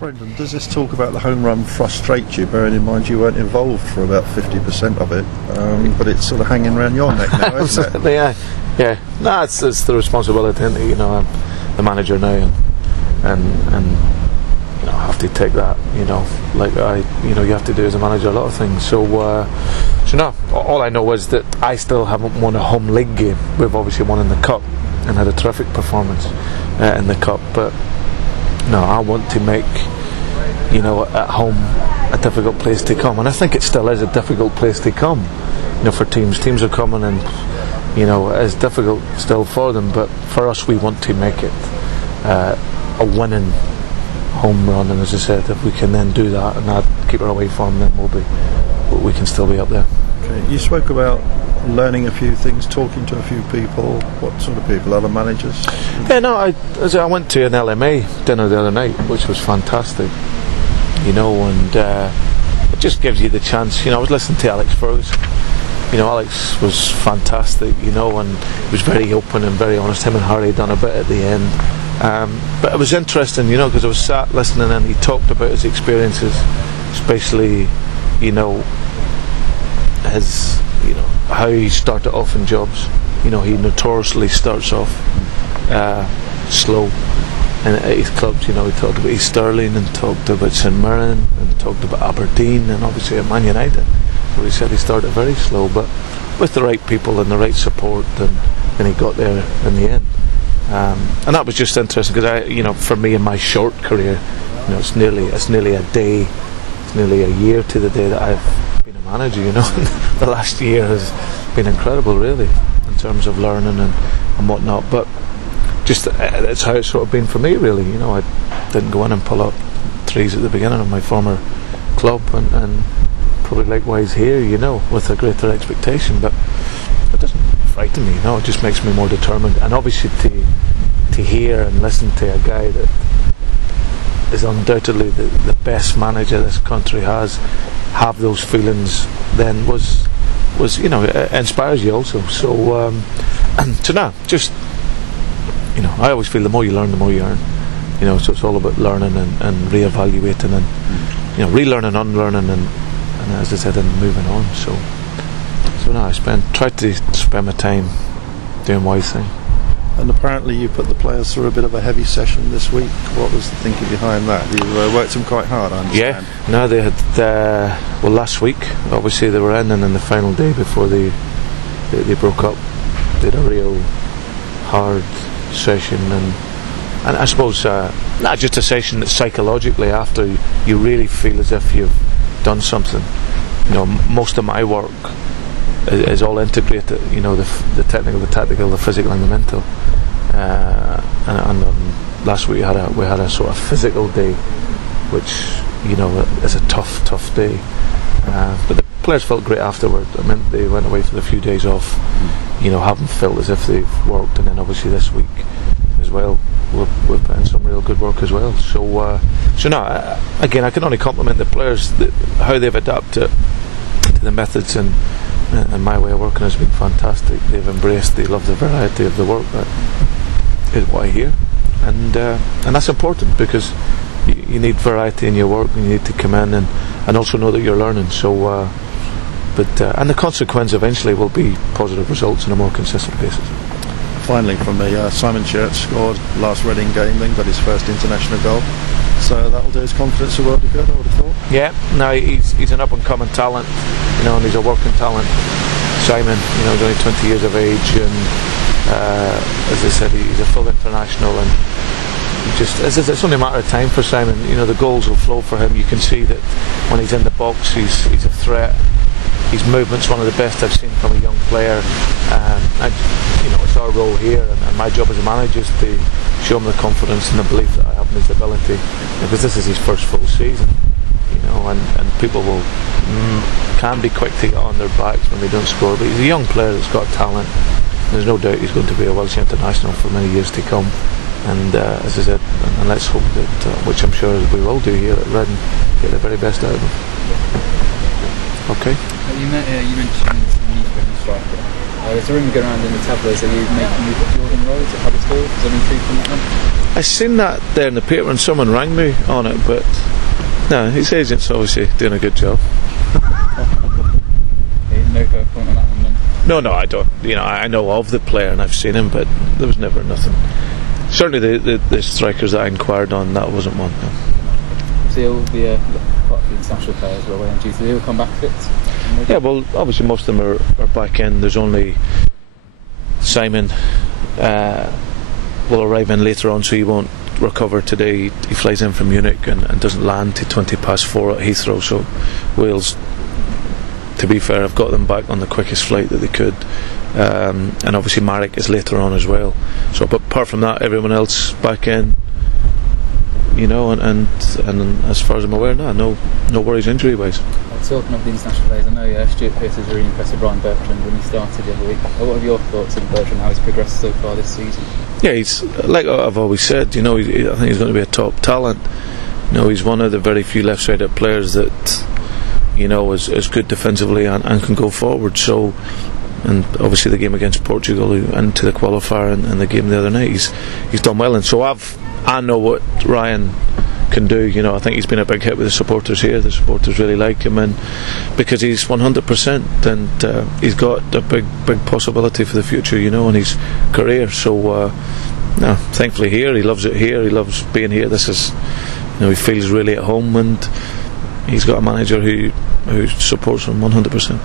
Brendan, does this talk about the home run frustrate you, bearing in mind you weren't involved for about 50% of it, but it's sort of hanging around your neck now, isn't it? Absolutely, yeah. No, it's the responsibility, isn't it? You know, I'm the manager now, and you know, I have to take that. You know, you have to do as a manager a lot of things. So no, all I know is that I still haven't won a home league game. We've obviously won in the cup and had a terrific performance in the cup, but no, I want to make, you know, at home a difficult place to come, and I think it still is a difficult place to come. You know, for teams are coming, and you know, it's difficult still for them. But for us, we want to make it a winning home run, and as I said, if we can then do that and not keep our away form, then we can still be up there. Okay. You spoke about learning a few things, talking to a few people. What sort of people? Other managers? Yeah, no, I went to an LMA dinner the other night, which was fantastic. You know, and it just gives you the chance. You know, I was listening to Alex Ferguson. You know, Alex was fantastic. You know, and he was very open and very honest. Him and Harry done a bit at the end, but it was interesting. You know, because I was sat listening, and he talked about his experiences, especially, you know, his, you know, how he started off in jobs. You know, he notoriously starts off slow, and at his clubs, you know, he talked about East Stirling and talked about St Mirren and talked about Aberdeen and obviously at Man United, where he said he started very slow, but with the right people and the right support, and then he got there in the end. And that was just interesting because you know, for me in my short career, you know, it's nearly a year to the day that I've been a manager. You know, the last year has been incredible, really, in terms of learning and whatnot. But just it's how it's sort of been for me, really. You know, I didn't go in and pull up threes at the beginning of my former club, and probably likewise here, you know, with a greater expectation. But it doesn't frighten me. No, it just makes me more determined. And obviously to hear and listen to a guy that is undoubtedly the best manager this country has have those feelings, then was you know, it inspires you also. So now, just, you know, I always feel the more you learn, the more you earn. You know, so it's all about learning and re-evaluating and, you know, relearning, unlearning, and as I said, and moving on. So now I tried to spend my time doing wise things. And apparently you put the players through a bit of a heavy session this week. What was the thinking behind that? You worked them quite hard, I understand. Yeah, no, they had, well, last week, obviously they were in, and then the final day before they broke up, they had a real hard session, and I suppose not just a session that psychologically after you really feel as if you've done something. You know, most of my work is all integrated, you know, the technical, the tactical, the physical and the mental, and last week we had a sort of physical day, which, you know, is a tough day, but the players felt great afterward. I mean, they went away for the few days off, you know, haven't felt as if they've worked, and then obviously this week as well we've put in some real good work as well. So no, again, I can only compliment the players, how they've adapted to the methods, and my way of working has been fantastic. They've embraced, they love the variety of the work. That is what I hear, and that's important, because you need variety in your work, and you need to come in and also know that you're learning. So and the consequence eventually will be positive results on a more consistent basis. Finally from me, Simon Church scored last Reading game, then got his first international goal, so that'll do his confidence a world of good, I would have thought. Yeah, no, he's an up and coming talent, you know, and he's a working talent. Simon, you know, he's only 20 years of age, and as I said, he's a full international, and it's only a matter of time for Simon. You know, the goals will flow for him. You can see that when he's in the box, he's a threat. His movement's one of the best I've seen from a young player, and you know, it's our role here, and my job as a manager is to show him the confidence and the belief that I have in his ability, because this is his first full season, you know, and people can be quick to get on their backs when they don't score, but he's a young player that's got talent. There's no doubt he's going to be a Welsh international for many years to come, and as I said, and let's hope that, which I'm sure we will do here at Reading, get the very best out of him. Okay. You mentioned Nico, striker. There's a rumour going around in the tabloids that you making Jordan Rhodes at Huddersfield. Is there any truth in that one? I seen that there in the paper and someone rang me on it, but no, his agent's obviously doing a good job. No fair point on that one then. No, I don't. I know of the player and I've seen him, but there was never nothing. Certainly the strikers that I inquired on, that wasn't one. No. So there will be quite a few international players who are away on duty. They will come back fit. Yeah, well, obviously most of them are back in. There's only Simon will arrive in later on, so he won't recover today. He flies in from Munich and doesn't land till 4:20 at Heathrow. So Wales, to be fair, have got them back on the quickest flight that they could. And obviously Marek is later on as well. So, but apart from that, everyone else back in. And as far as I'm aware, no worries injury wise. Talking of the international players, I know Stuart Pearce was really impressed with Ryan Bertrand when he started the other week. What are your thoughts on Bertrand, how he's progressed so far this season? Yeah, he's like I've always said. I think he's going to be a top talent. He's one of the very few left-sided players that is good defensively and can go forward. So, and obviously the game against Portugal and to the qualifier and the game the other night, he's done well. And so I know what Ryan can do. I think he's been a big hit with the supporters here. The supporters really like him, and because he's 100%, and he's got a big possibility for the future, in his career. So thankfully here, he loves it here. He loves being here. This is, he feels really at home, and he's got a manager who supports him 100%.